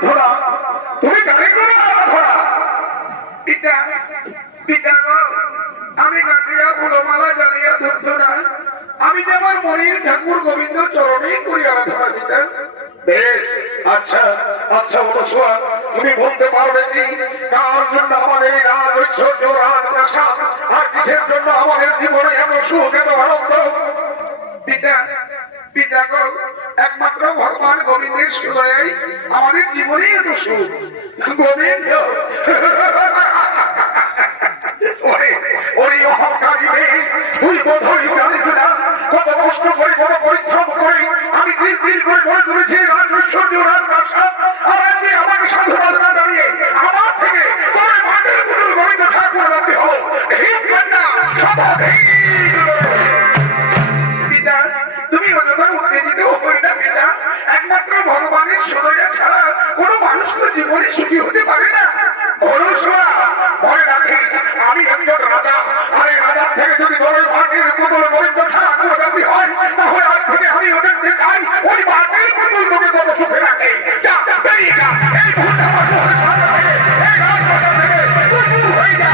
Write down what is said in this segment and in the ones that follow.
আরাধনা, তুমি গাড়ি করে আরাধনা। পিতা পিতা গো, আমি কাটিয়া ফুলমালা জ্বালিয়া ধরত না, আমি যেমন মনির ঠাকুর গোবিন্দ চরণেই করি আরাধনা। পিতা বেশ, আচ্ছা আচ্ছা অনুসোয়া, তুমি বলতে পারবে কি কার জন্য আমাদের এই রাজ ঐশ্বর্য রাজ প্রাসাদ, আর কিসের জন্য আমাদের জীবনে এত সুখ এত আনন্দ? পিতা পিতা গো, একমাত্র ভগবান গোবিন্দের সুদয়াই আমাদের জীবনে এত সুখ। গোবিন্দ ওই অহংকারী মেয়ে, তুই বোধহয় জানিস না কত কষ্ট করে কত পরিশ্রম করে আমি দিন দিন করে মনে করেছি রাজ ঐশ্বর্য রাজ প্রাসাদ, আর আজকে আমাকে সাধুবাদ না দাঁড়িয়ে আমার থেকে তোর মাটির পুতুল গোবিন্দ ঠাকুর রাখতে হলো। পিতা তুমি অযথা উত্তেজিত হই না। পিতা একমাত্র ভগবানের সদয়া ছাড়া কোনো মানুষ তো জীবনে সুখী হতে পারে না। মনে রাখিস আমি একজন রাজা, আর এই রাজার থেকে যদি তোর মাটির পুতুল গোবিন্দ ঠাকুর রাখতে হয়, তাহলে আজ থেকে আমি ওদেরকে চাই ওই মাটির পুতুল তোকে কত সুখে রাখে। যা বেরিয়ে যা, এই ভূতটা আমার মুখের সামনে থেকে, এই রাজপ্রাসাদ থেকে তুই দূর হয়ে যা।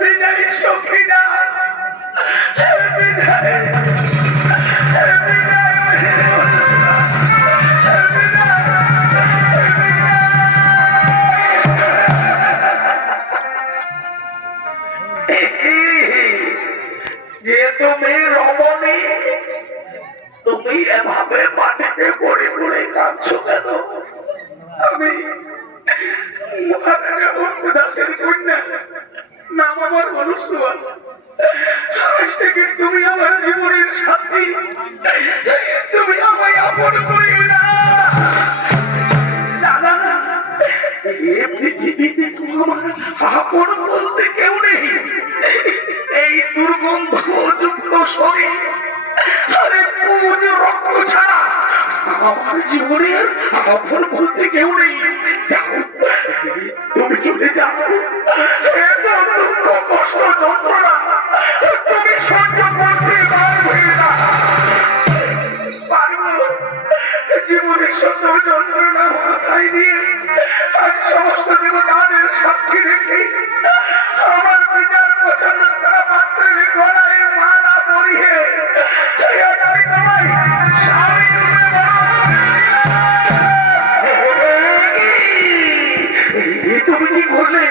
বিদায় সখীরা বিদায় তুমি এভাবে মাটিতে পড়ে পড়ে কাঁদছো কেন? আমি মহারাজা দাসের কন্যা, নাম আমার অনুসুয়া। আজ থেকে তুমি আমার জীবনের সাথী, তুমি আমায় আপন করে না। দাদা, এই পৃথিবীতে তোমার আপন বলতে কেউ নেই। এই দুর্গন্ধযুক্ত শরীর আরে পুজ রক্ত ছাড়া আমার জীবনের আপন বলতে কেউ নেই। যাও, তুমি চলে যাও। এত দুঃখ কষ্ট যন্ত্রণা তুমি সহ্য করতে পারবে না। জীবনের শত যন্ত্রণা মাথায় নিয়ে আজ সমস্ত দেবতাদের সাক্ষী রেখে আমার পিতার পছন্দ করা পাত্রের গলায় মালা পরিয়ে আমি তোমায় স্বামী তুমি কি করলে?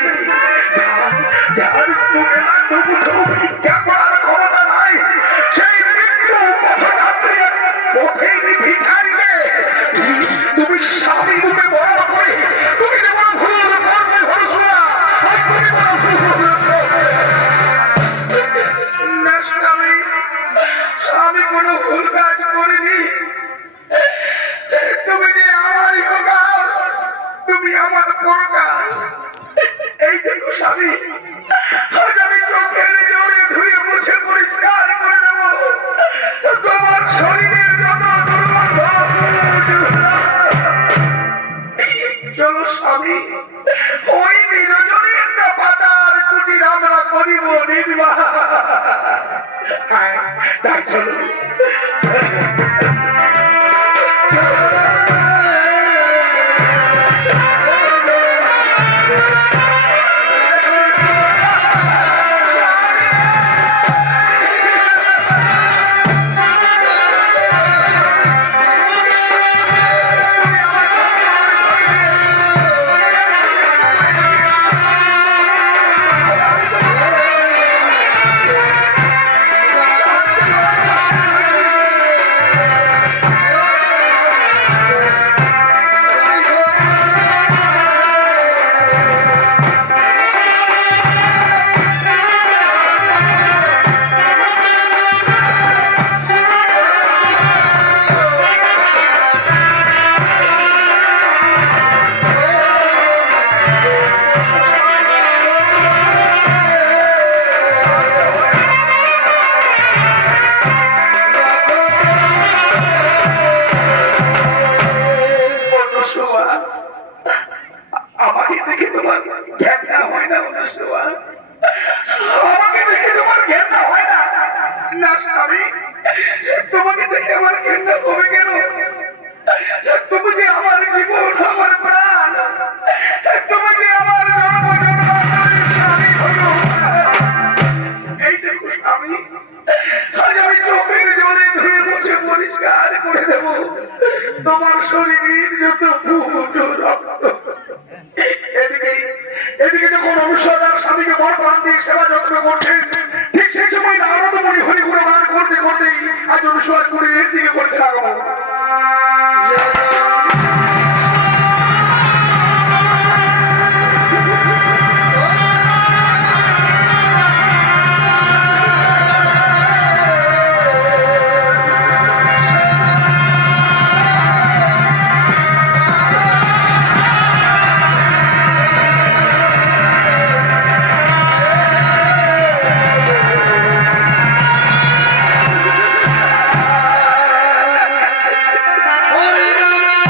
যার ভিক্ষা করার ক্ষমতা নাই সেই মৃত্যু পথে ভিখারিকে তুমি স্বামী রূপে বড় করে তুমি যেমন ভুল করবে ভরসা আমি কোন ভুল কাজ করিনি। তুমি যে আমার ইহকাল, তুমি আমার পরকাল। এই দেখো স্বামী, আজ আমি চোখের জলে ধুয়ে মুছে পরিষ্কার করে দেব তোমার শরীরের যত দুর্গন্ধ। চলো স্বামী, ওই নিরজনে একটা পাতার কুটির আমরা করিব নির্বাহ। তাই চলো। আমাকে দেখে তোমার ঘেন্না হয় না? অনুসুয়া, আমাকে দেখে তোমার ঘেন্না হয় না? না স্বামী, তোমাকে দেখে আমার ঘেন্না হবে কেন? তুমি যে আমার জীবন, আমার প্রাণ, তুমি যে আমার জন্ম জন্মান্তরের স্বামী হলো। এই দেখো স্বামী, আজ আমি চোখের জলে ধুয়ে মুছে পরিষ্কার করে দেব তোমার শরীরের যত পুজ রক্ত। এদিকে যখন অনুসন্ধান স্বামীকে বড় প্রাণ দিয়ে সেবা যত্ন করছেন, ঠিক সেই সময় নারদমণি হরি গুণ গান করতে করতেই আজ অনুসন্ধান করে এর দিকে করেছেন আগমন। হরি রাম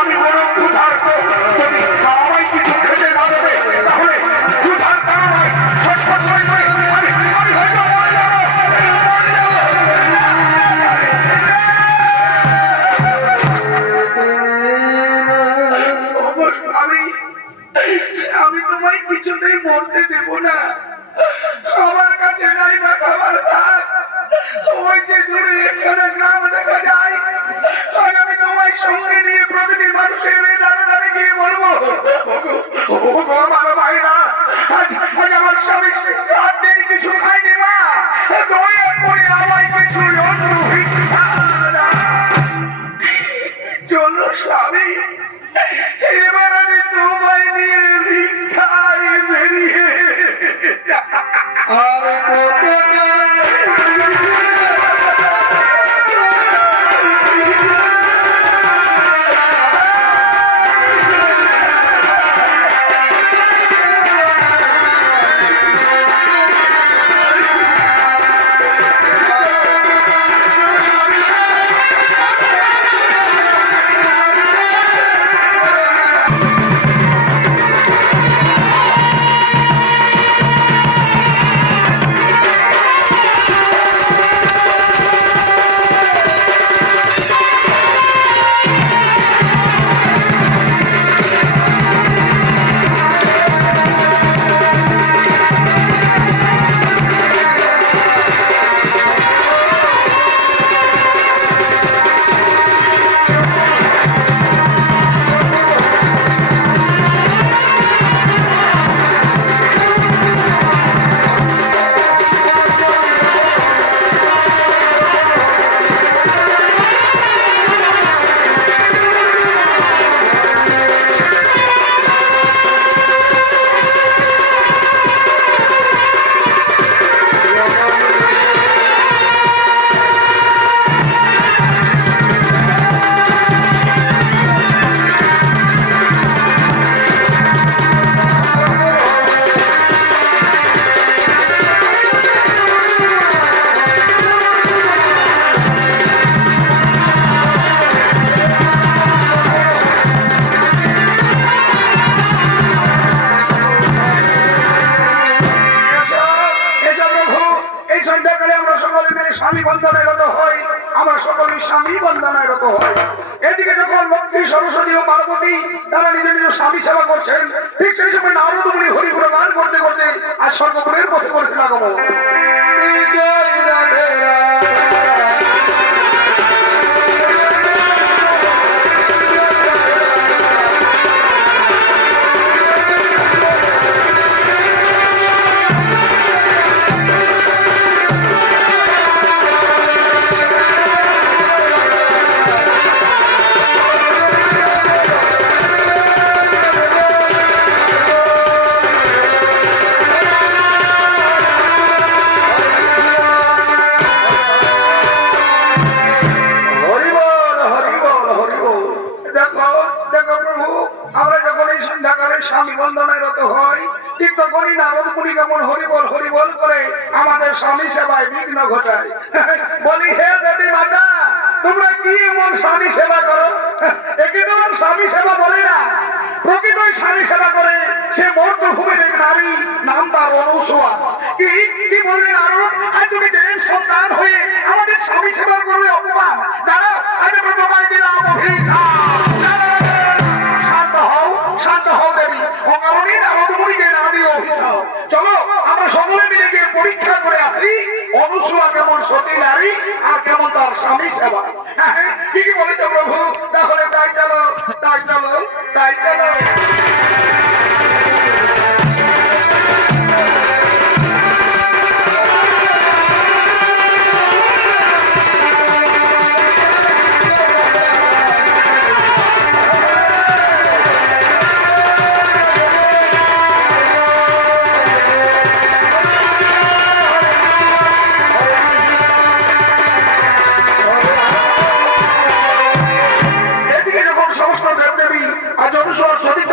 আমি বড় ক্ষুধার্ত, যদি আমায় কিছু খেতে না দেবে তাহলে ক্ষুধার কারণে ছটফট করে করে আমি হয়তো মরে যাবো। আমি তোমায় কিছুতেই মরতে দেব না। আমার কাছে নাই বা খাবার ভাত, ওই যে দূরে এখানে গ্রাম দেখা যায়, আর আমি তোমায় সঙ্গে নিয়ে প্রতিটি মানুষের দাঁড়ে দাঁড়ে গিয়ে বলবো, আমার ভাইরা আজ আমার স্বামী সাত দিন কিছু খাইনি, মা দয়া করে আমায় কিছু চলো স্বামী, এবার আমি তোমায় নিয়ে ভিক্ষায় বেরিয়ে স্বামী বন্দনায় রত হয়, আমরা সকলেই স্বামী বন্দনায় রত হয়। এদিকে যখন লক্ষ্মী, সরস্বতী ও পার্বতী তারা নিজ নিজ স্বামী সেবা করছেন, ঠিক সেই সময় নারদ মুনি হরিগুণ গান করতে করতে আর স্বর্গপুরের পথে করেছেন আগমন। স্বামী বন্দনায় রত হয়, ঠিক তখনই নারদ মুনি কেমন হরিবল হরিবল করে আমাদের স্বামী সেবায় বিঘ্ন ঘটায়। বলি, হে দেবী মাতা, তোমরা কি এমন স্বামী সেবা করো? একে তোমার স্বামী সেবা বলে না, প্রকৃত স্বামী সেবা করে সে মর্তভূমির এক নারী, নাম তার অনুসূয়া। কি বললেন নারদ? আর তুমি দেব সন্তান হয়ে আমাদের স্বামী সেবা করবে অপমান? দাঁড়া, আগে তোমায় দিলাম অভিশাপ। শান্ত হও দেবী, অকারণে নারদ মুনিকে না দিয়ে অভিশাপ। চলো আমরা সকলে মিলে গিয়ে পরীক্ষা করে আসি অনুসূয়া কেমন সতী নারী আর কেমন তার স্বামী সেবা। ঠিকই বলেছ প্রভু, তাহলে তাই চলো, তাই চলো, তাই চলো। আজ অনুসরণ সতীর্থ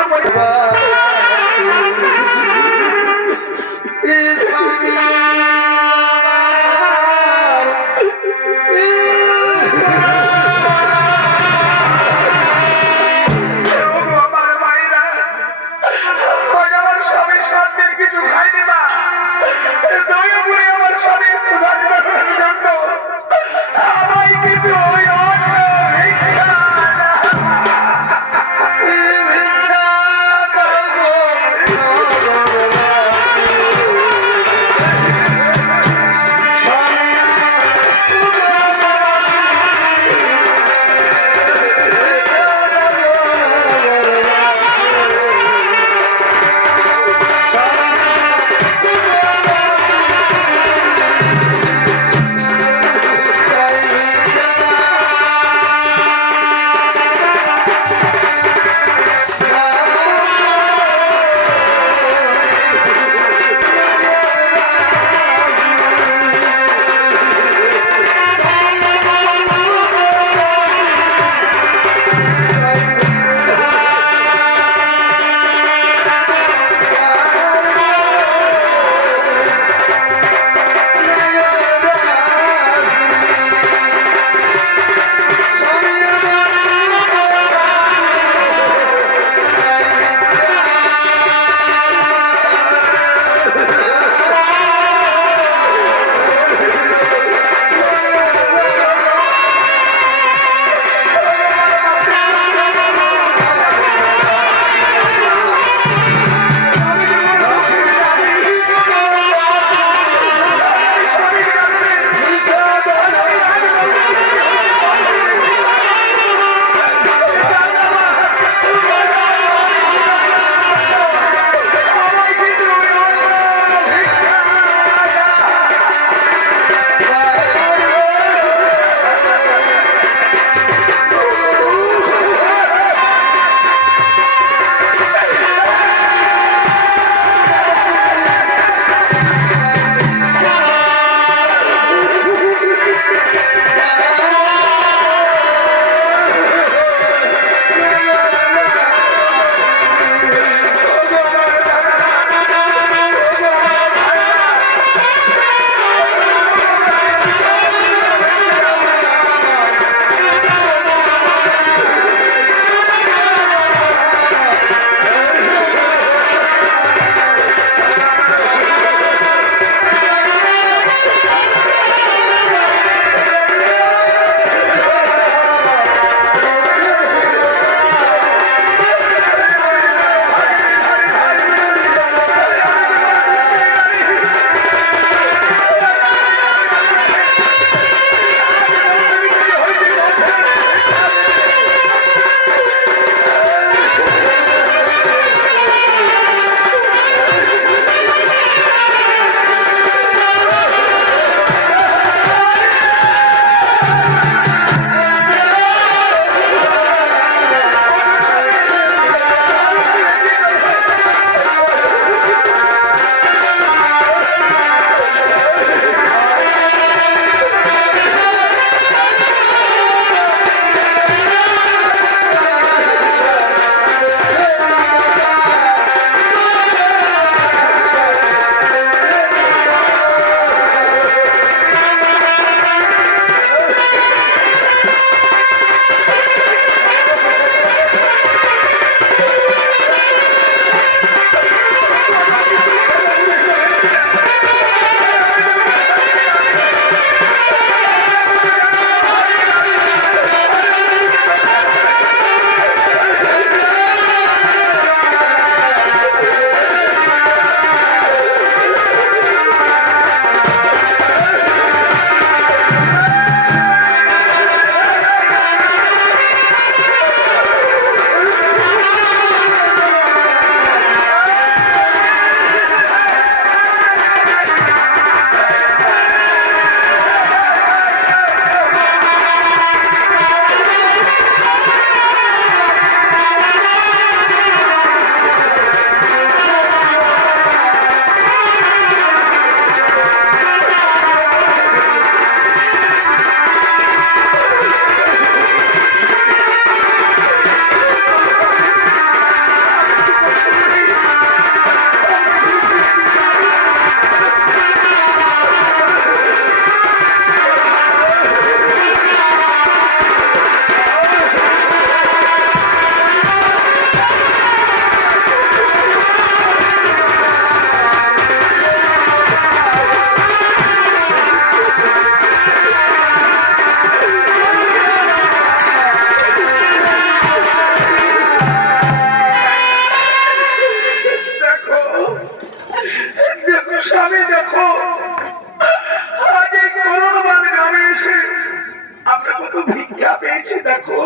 পেয়েছি দেখো,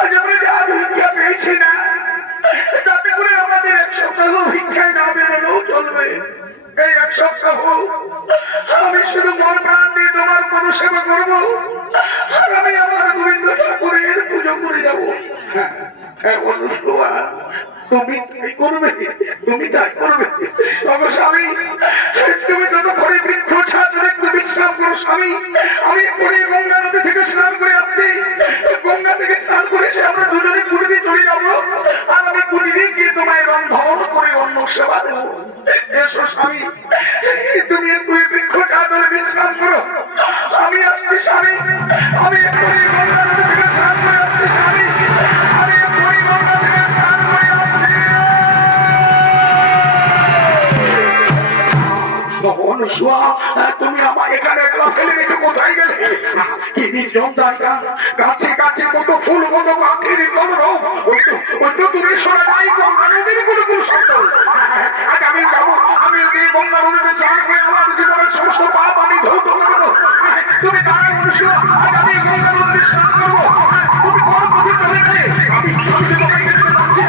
আজ আমরা যা ভিক্ষা পেয়েছি না, তাতে করে আমাদের এক সপ্তাহ ভিক্ষায় না বেরোলেও চলবে। এই এক সপ্তাহ আমি শুধু মন প্রাণ দিয়ে তোমার কোনো সেবা করবো, আর আমি আমার গোবিন্দ ঠাকুরের পুজো করে যাবো। হ্যাঁ বলুন তুমি তাই করবে, তুমি তাই করবে। স্বামী তুমি যতক্ষণে বৃক্ষ ছাত্রে একটু বিশ্রাম করো স্বামী। আমি এক্ষুনি গঙ্গা নদী থেকে স্নান করে আসছি, গঙ্গা থেকে স্নান করে এসে আমরা দুজনে কুড়িয়ে চলে যাবো, আর আমি কুড়িয়ে গিয়ে তোমায় রন্ধন করে অন্য সেবা দেবো। এসো স্বামী, তুমি একটু বৃক্ষ ছাত্রে বিশ্রাম করো, আমি আসছি স্বামী। আমি এক্ষুনি গঙ্গা নদী থেকে স্নান করে আসছি স্বামী, আমি এক্ষুনি গঙ্গা থেকে স্নান করে আসছি। তুমি আমার এখানে একলা ফেলে রেখে কোথায় গেলে? কি নির্জন জায়গা, গাছে গাছে কত ফুল, কত পাখির কলরব, ওই তো তুমি সরে নাই গঙ্গা নদীর কোনো কোনো শব্দ। আজ আমি যাবো, আমি গিয়ে গঙ্গা নদীতে স্নান করে আমার জীবনের সমস্ত পাপ আমি ধৌত করবো। তুমি দাঁড়ায় মনুষ্য, আজ আমি গঙ্গা নদীতে স্নান করবো। তুমি কোন পথে চলে গেলে? আমি তোমাকে দেখতে পাচ্ছি।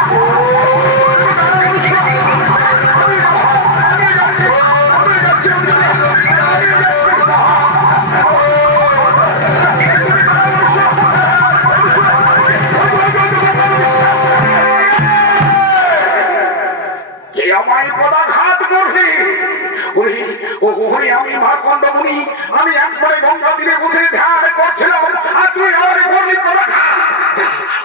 আমি মার্কণ্ড মুনি, আমি একবারে গঙ্গা তীরে বসে ধ্যান করছিলাম, আর তুই আমার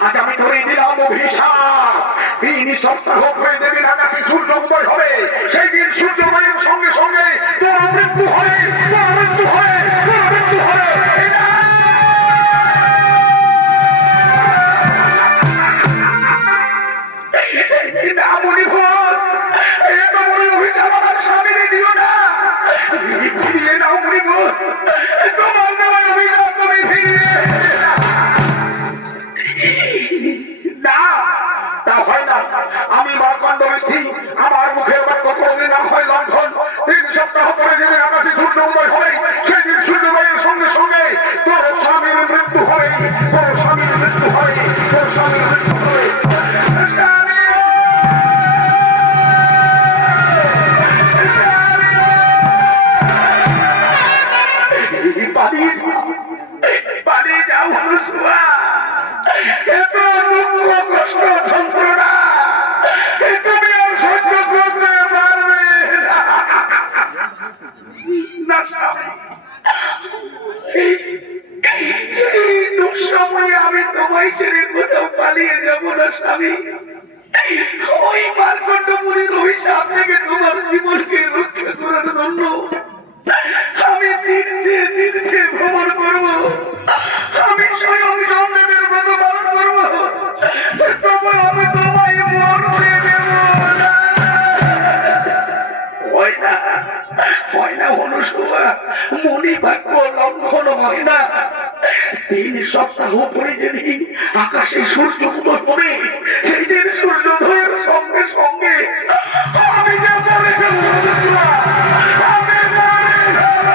আজ আমি ধরে দিলাম অভিশাপ। 3 সপ্তাহ হয়ে যেদিন আকাশে সূর্য উদয় হবে, সেই দিন সূর্য উদয়ের সঙ্গে সঙ্গে তোর মৃত্যু হবে, তোর মৃত্যু হবে, তোর মৃত্যু হবে। আমি মার্কণ্ড ঋষি, আমার মুখের বাক্য কোনদিন না হয় লঙ্ঘন। 3 সপ্তাহ পরে যেদিন আকাশে সূর্য উদয় হয়, সেই দিন সূর্যোদয়ের সঙ্গে সঙ্গে তোর স্বামীর মৃত্যু হয়, তোর স্বামীর মৃত্যু হয়, তোর স্বামীর মৃত্যু হয়। পালিয়ে যাও হনুসুয়া, এত দুঃখ কষ্ট যন্ত্রণা তুমি আর সহ্য করতে পারবে না স্বামী। এই দুঃসময়ে আমি তোমায় ছেড়ে কোথাও পালিয়ে যাব না স্বামী। ওই মার্কণ্ড মুনির অভিশাপ থেকে তোমার জীবনকে রক্ষা করার জন্য আমি তীর্থে তীর্থে ভ্রমণ করবো, আমি স্বয়ং জন্মের ব্রত পালন করবো, তবু আমি তোমায় মরতে দেব না। হয় না হনুসুয়া, মনি বাক্য লঙ্ঘন হয় না। 3 সপ্তাহ পরে যেদিন আকাশে সূর্য উদয় হবে, সেই দিন সূর্যোদয়ের সঙ্গে সঙ্গে আমি যে মরে যাব হনুসুয়া, আমি মরে যাব।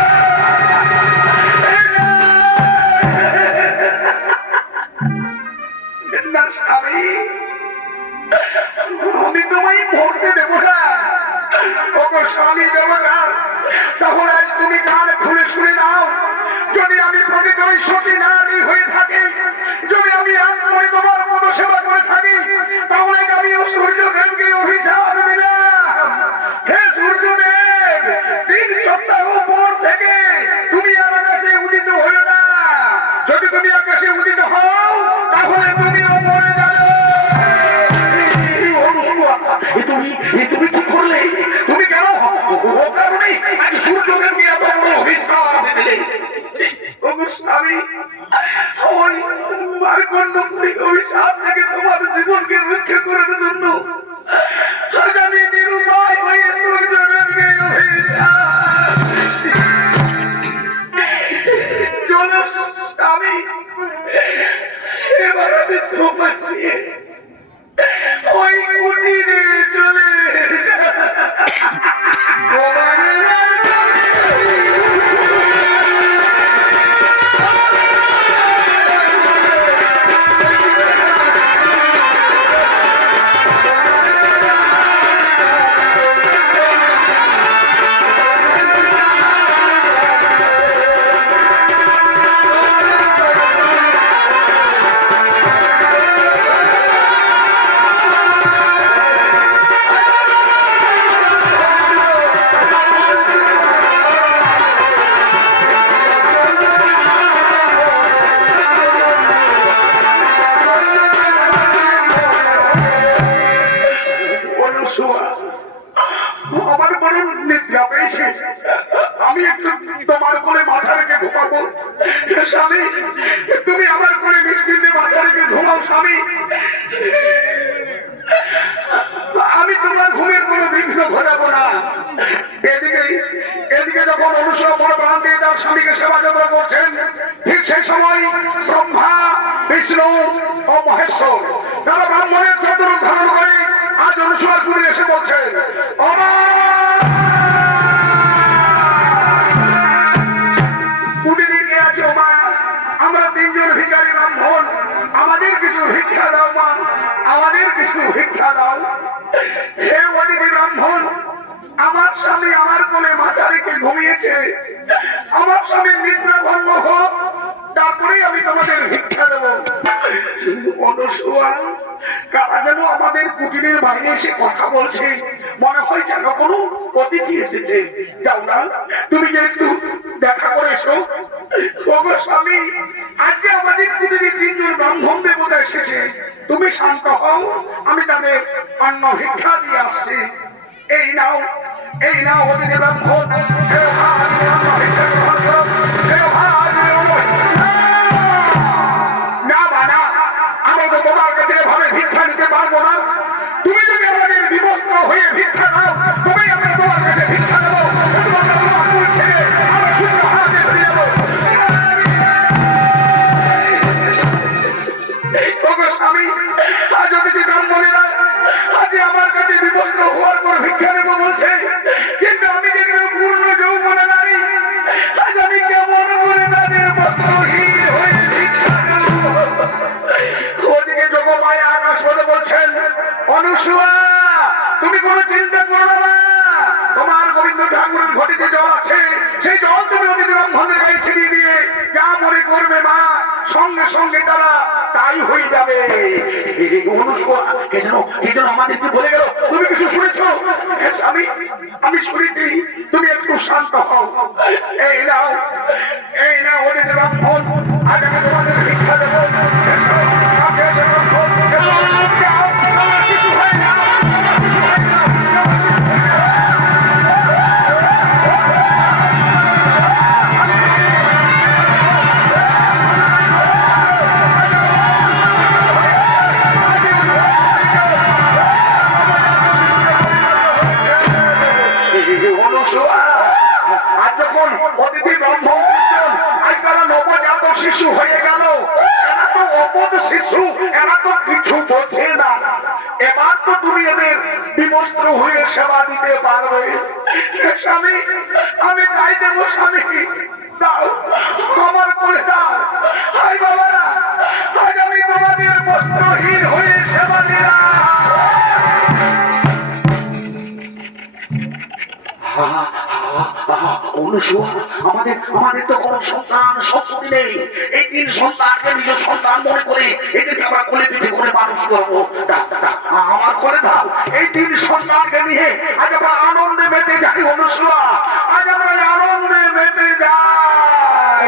না স্বামী, আমি তোমায় মরতে দেব না। ওগো স্বামী দেব না, তাহলে আজ তুমি কান খুলে শুনে নাও। যদি আমি প্রকৃতই সতী নারী হয়ে থাকি, যদি আমি আত্মই তোমার মত সেবা করে থাকি, তাহলে আমিও সূর্যদেবকে অভিশাপ দিলাম। হে সূর্যদেব, 3 সপ্তাহ পর থেকে তুমি আর আকাশে উদিত হইও না। যদি তুমি আকাশে উদিত হও, তাহলে তুমিও মরে যাবে। তুমি কি করলে? তুমি কেন ও কারণে আজ সূর্যদেবকে এত বড় অভিশাপ দিলে? স্বামী, ওই মার্কণ্ড মুনির অভিশাপ থেকে তোমার জীবনকে রক্ষা করার জন্য আজ আমি নিরুপায় হয়ে সূর্যদেবকে স্বামী, এবার আমি তোমাকে ওই কুটিরে চলে স্বামী, তুমি আমার কোলে মিষ্টিতে বাচ্চা রেখে ঘুমাও স্বামী। আমি তোমার ঘুমের কোনো বিঘ্ন ঘটাবো না। এদিকে এদিকে যখন অনুসব বড় প্রাণ দিয়ে তার স্বামীকে সেবা যত্ন করছেন, ঠিক সেই সময় ব্রহ্মা, বিষ্ণু ও মহেশ্বর তারা ব্রাহ্মণের চতুর্থ ধারণ করে আজ অনুসবার পুরী এসে বলছেন, আমরা তিনজন ভিখারি ব্রাহ্মণ, আমাদের কিছু ভিক্ষা দাও মা, আমাদের কিছু ভিক্ষা দাও। হে অতিথি ব্রাহ্মণ, আমার স্বামী আমার কোলে মাথা রেখে ঘুমিয়েছে, আমার স্বামীর নিদ্রা ভঙ্গ হোক, তারপরেই আমি তোমাদের ভিক্ষা দেবো। কারা যেন আমাদের কুটিরের বাইরে এসে কথা বলছে, মনে হয় যেন কোনো অতিথি এসেছে। যাও না, তুমি যে একটু দেখা করে এসো। ওগো স্বামী, আজকে আমাদের কুটিরে তিনজন ব্রাহ্মণ দেবতা এসেছে, তুমি শান্ত হও, আমি তাদের অন্ন ভিক্ষা দিয়ে আসছি। এই নাও, এই নাও অতিথি ব্রাহ্মণ, না বানা, আমি তো তোমার কাছে এভাবে ভিক্ষা নিতে পারবো না। তুমি যদি আমাদের বিবস্ত্র হয়ে ভিক্ষা দাও, তুমি আমরা তোমার কাছে ভিক্ষা দেবো। স্বামী, আজ অতিথি ব্রাহ্মণেরা আজ আমার কাছে বিবস্ত্র হওয়ার পর ভিক্ষা দেবো বলছে, কিন্তু আমি দেখলাম পূর্ণ যৌবনে নারী, আজ আমি কেমন করে তাদের বস্ত্রহীন হয়ে ভিক্ষা দেবো। ওদিকে যোগমায়া আকাশ বলে বলছেন, অনুসুয়া তুমি কোনো চিন্তা করো না, তোমার গোবিন্দ ঠাকুরের ঘটিতে জল আছে, সেই জল তুমি অতিথি ব্রাহ্মণের গায়ে ছিটিয়ে দিয়ে যা মনে করবে মা, সঙ্গে সঙ্গে তারা তাই হয়ে যাবে। অনুসুয়া কে যেন আমাদেরকে বলে গেল, তুমি কিছু শুনেছ? স্বামী, আমি শুনেছি, তুমি একটু শান্ত হও। এই নাও, এই নাও অতিথি ব্রাহ্মণ, আজ আমি তোমাদের ভিক্ষা দেবো। শিশু হয়ে গেল, এরা তো অপদ শিশু, এরা তো কিছু বোঝে না। এবার তো তুমি এদের বিবস্ত্র হয়ে সেবা দিতে পারবে। স্বামী, আমি তাই দেবো স্বামী, দাও আমার কোলে দাও। হাই বাবারা, আজ আমি তোমাদের বস্ত্রহীন হয়ে সেবা দিলাম। আমাদের তো কোনো সন্তান সম্পত্তি নেই, এই তিন সন্তানকে নিজ সন্তান মনে করে এদেরকে আমরা কোলে পিঠে করে মানুষ করবো। আমার করে দাও, এই তিন সন্তানকে নিয়ে আজ আমরা আনন্দে মেতে যাই। অনুসুয়া, আজ আমরা আনন্দে মেতে যাই।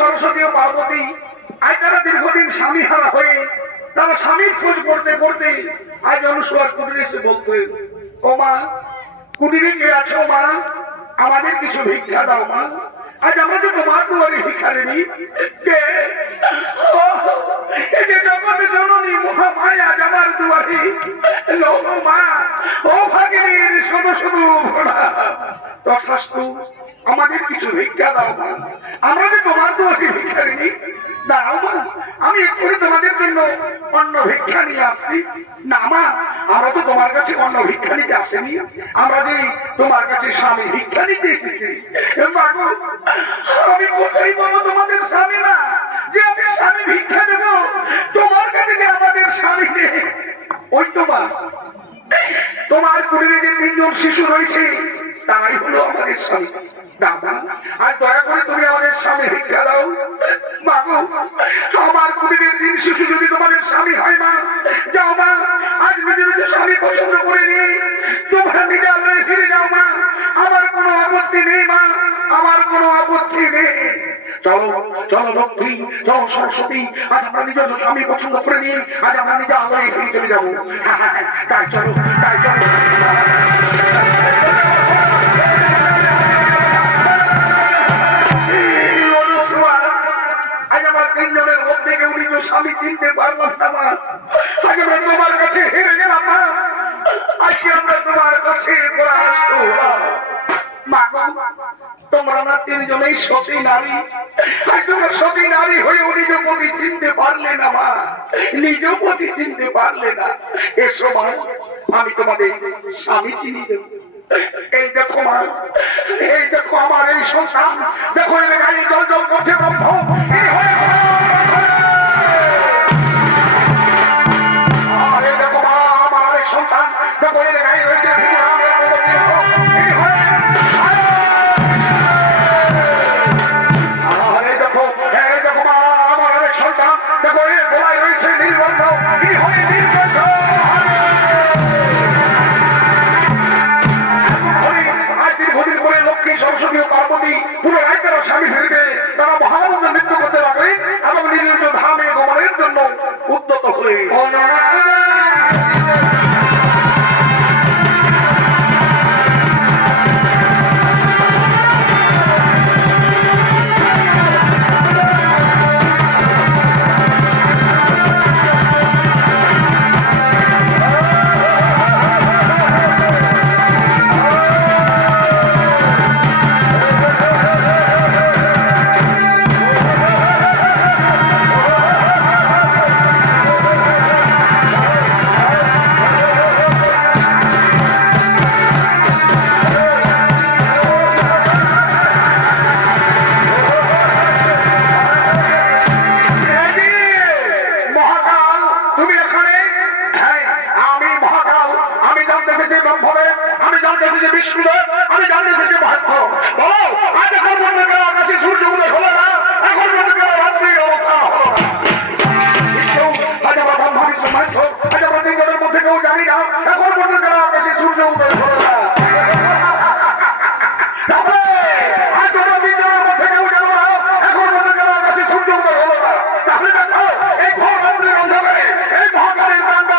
সরস্বতী ও পার্বতী আজ তারা দীর্ঘদিন স্বামী হারা হয়ে তারা স্বামীর খোঁজ করতে করতে আজ অনুসুয়ার কুটিরে এসে বলছে, ও মা, কুটিরে কে আছো মা, আমাদের কিছু ভিক্ষা দাও মা। আজ আমরা তো তোমার দুয়ারে ভিখারিনি, কে জগতের জননী মহামায়া আজ আমার দুয়ারে। মা, ও ভাগিনীর শুধু শুধু তথাস্তু, আমাদের কিছু ভিক্ষা দাও মা, আমরা যে তোমার দুয়ারে ভিখারিনি। দাও মা, আমি এক্ষুনি তোমাদের জন্য অন্ন ভিক্ষা নিয়ে আসছি। না মা, আমরা তো তোমার কাছে অন্ন ভিক্ষা নিতে আসেনি, আমরা যে তোমার কাছে স্বামী ভিক্ষা নিতে এসেছি। আমি কোথায় পাবো তোমাদের স্বামী না, যে আমি স্বামী ভিক্ষা দেবো তোমার কাছে, যে আমাদের স্বামী নেই। ওই তোমার কুটিরে যে তিনজন শিশু রয়েছে তারাই হলো আমাদের স্বামী। দাদা, আজ দয়া করে তুমি আমাদের স্বামী ভিক্ষা দাও। মা গো, আমার কুটিরের দিন শিশু যদি তোমাদের স্বামী হয় মা, যাও মা, আজ নিজে নিজে স্বামী পছন্দ করে নিয়ে তোমরা নিজে আমরা ফিরে যাও মা, আমার কোনো আপত্তি নেই মা, আমার কোনো আপত্তি নেই। চলো চলো লক্ষ্মী, চলো সরস্বতী, আজ আমরা নিজের স্বামী পছন্দ করে নিয়ে আজ আমরা নিজে আলোয় ফিরে চলে যাবো। তাই চলো, তাই চলো। আজ আমার তিনজনের মধ্যে কেউ নিজ স্বামী চিনতে পারলাম না মা, আজ আমরা তোমার কাছে হেরে গেলাম মা, আজকে আমরা তোমার কাছে মা গো, তোমরা না তিনজনেই সতী নারী, আজ তোমরা সতী নারী হয়ে নিজ পতি চিনতে পারলে না মা, নিজ পতি চিনতে পারলে না। এসো মা, আমি তোমাদের স্বামী চিনি দেব। এই দেখো মা, এই দেখো আমার এই সন্তান, দেখো এর গায়ে জল জল করছে ব্রহ্ম, আর এই দেখো মা আমার আরেক সন্তান, দেখো এর গায়ে রয়েছে স্বামী ফিরে তারা মহানন্দ নৃত্য করতে লাগলেন এবং নিজ নিজ ধামে গমনের জন্য উদ্যত হলেন। আমি জানতে চাইছি মহাত্ম, আজ এখন বন্ধ করা আকাশে সূর্য উদয় হলো না, এখন বন্ধ করা রাত্রির অবস্থা হলো না। আজ আমার ব্রহ্মাবি সমাজ, আজ আমার তিনজনের মধ্যে কেউ জানি না, এখন বন্ধ করা আকাশে সূর্য উদয় হলো না। আজ আমার তিনজনের মধ্যে কেউ জানো না, এখন বন্ধ করা আকাশে সূর্য উদয় হলো না। তাহলে দেখো এই ঘর রাত্রির অন্ধকারে এই মহাকালের কাণ্ড।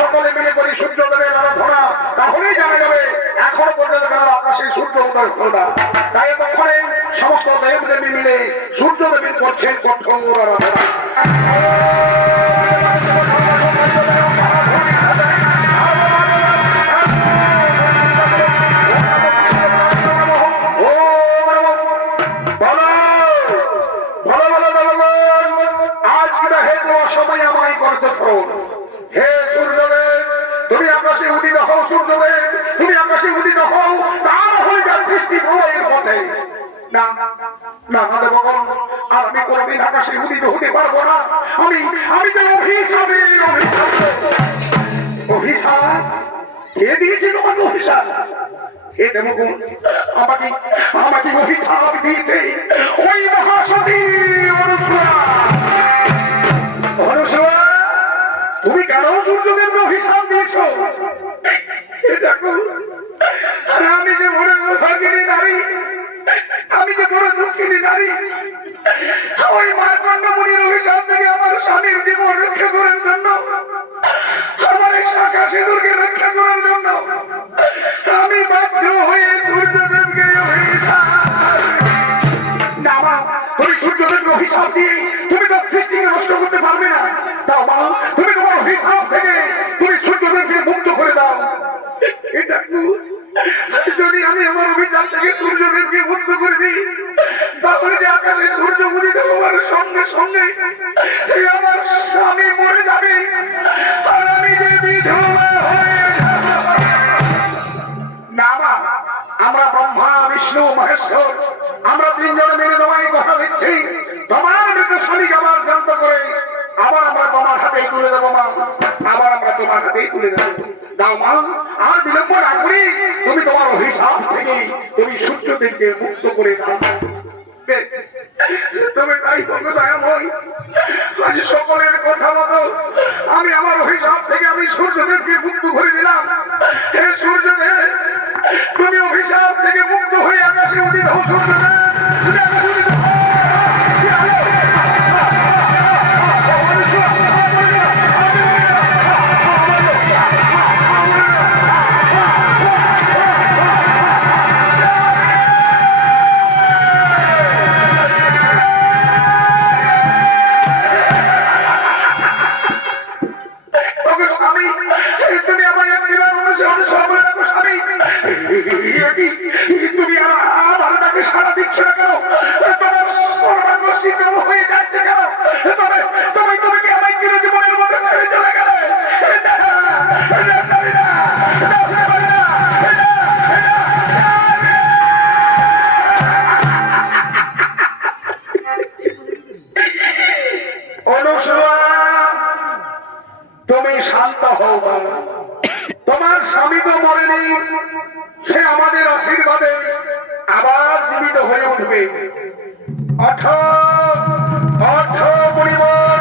সকলে মিলে করি সূর্যোদয়ের আরাধনা, তাহলেই জানা যাবে এখনো পর্যন্ত আকাশে সূর্য উদয় হল না। তাই তখন সমস্ত দেব দেবী মিলে সূর্যদেবী করছেন কঠোর আরাধনা। সময় আমায় করতে হে সূর্যদেব, তুমি আকাশে উদিত হও। সূর্যদেব, তুমি আকাশে উদিত হও, তার হয়ে যা সৃষ্টি প্রলয়ের পথে। না না না দেবগণ, আর আমি কোনদিন আকাশে উদিত হতে পারবো না। আমি তো অভিশাপের অভিশাপ কে দিয়েছে তোমাকে অভিশাপ? হে দেবগণ, আমাকে অভিশাপ দিয়েছে ওই মহাসতী অনুসূয়া। তুমি কেন সূর্যদেবকে অভিশাপ দিয়েছ? দেখো, আমি যে বড় দুঃখিনী নারী, আমি যে বড় দুঃখিনী নারী, ওই তোমার রক্ষা করার জন্য, আমার এই শাখা সিঁদুরকে রক্ষা করার জন্য আমি বাধ্য হয়ে সূর্যদেবকে না মা, তুমি সূর্যদেবকে অভিশাপ দিয়ে তুমি তো সৃষ্টিকে নষ্ট করতে পারবে না। দাও মা, তুমি তোমার অভিশাপ থেকে তুমি সূর্যদেবকে মুক্ত করে দাও। এটা যদি আমি আমার অভিশাপ থেকে সূর্যদেবকে মুক্ত করে দিই, তাহলে যে আকাশে সূর্য উদিত হওয়ার সঙ্গে সঙ্গে আমার স্বামী মরে যাবে আর আমি যে বিধবা হয়ে যাব। না মা, আমরা ব্রহ্মা বিষ্ণু মহেশ্বর আমরা তিনজন মিলে তোমায় কথা দিচ্ছি, তোমার মৃত স্বামীকে আবার জান্ত করে আবার আমরা তোমার হাতেই তুলে দেবো মা, আবার আমরা তোমার হাতেই তুলে দেবো। দাও মা, আর বিলম্ব না করি তুমি তোমার অভিশাপ থেকে তুমি সূর্যদেবকে মুক্ত করে দাও। তবে তাই বলতে দয়াময়, আজ সকলের কথা মতো আমি আমার অভিশাপ থেকে আমি সূর্যদেবকে মুক্ত করে দিলাম। হে সূর্যদেব, তুমি অভিশাপ থেকে মুক্ত হয়ে আকাশে উদিত হও। সূর্যদেব, তুমি আকাশে উদিত হও। তুমি আমার তাকে সারা দিচ্ছ না কেন? তোমার সর্বাঙ্গ শীতল হয়ে যাচ্ছে কেন? তুমি তুমি কি আমার চিরজীবনের মধ্যে ছেড়ে চলে গেলে? তুমি শান্ত হও বাবা, তোমার স্বামী তো মরেনি, সে আমাদের আশীর্বাদে আবার জীবিত হয়ে উঠবে। অর্থ অর্থ পরিবার,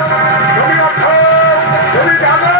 তুমি অর্থ, তুমি জানো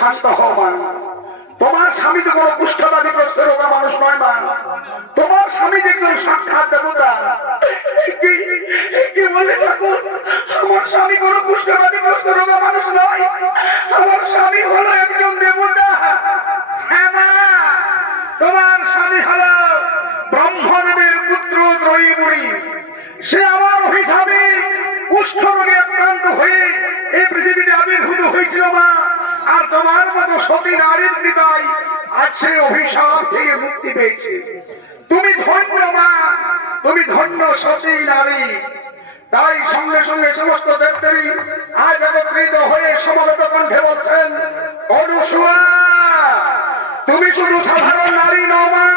শান্ত হও মা। তোমার স্বামী তো কোনো কুষ্ঠবাদীগ্রস্ত রোগা মানুষ নয় মা, তোমার স্বামী দেখবেন সাক্ষাৎ দেবতা। কি বললে ঠাকুর? আমার স্বামী কোনো কুষ্ঠবাদীগ্রস্ত রোগা মানুষ নয়, আমার স্বামী হলো একজন দেবতা। হ্যাঁ মা, তোমার স্বামী হলো ব্রহ্মদেবের পুত্র ত্রয়ীমুনি। সে আমার অভিশাপে কুষ্ঠ রোগে আক্রান্ত হয়ে এই পৃথিবীতে আবির্ভূত হয়েছিল মা। আর তোমার মতো সতী নারীর হৃদয় আজ সে অভিশাপ থেকে মুক্তি পেয়েছে। তুমি ধন্য মা, তুমি ধন্য সতী নারী। তাই সঙ্গে সঙ্গে সমস্ত দেবদেবী আজ একত্রিত হয়ে সমবেত কণ্ঠে বলছেন, অনুসূয়া তুমি শুধু সাধারণ নারী নও মা,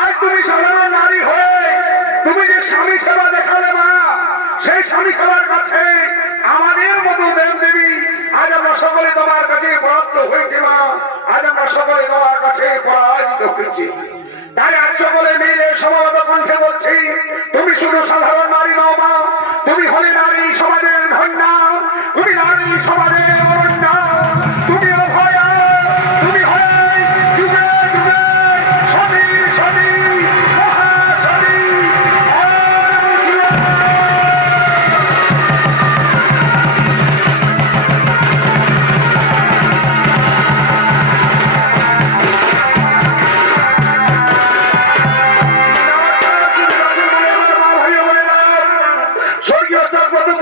আজ তুমি সাধারণ নারী হয়ে তুমি যে স্বামী সেবা দেখালে মা, সেই স্বামী সেবার কাছে আমাদের মতো দেবদেবী আজ আমরা সকলে তোমার কাছে পরাস্ত হয়েছে মা, আজ আমরা সকলে তোমার কাছে পরাজিত হয়েছি। তাই আজ সকলে মিলে সমবেত কণ্ঠে বলছি, তুমি শুধু সাধারণ নারী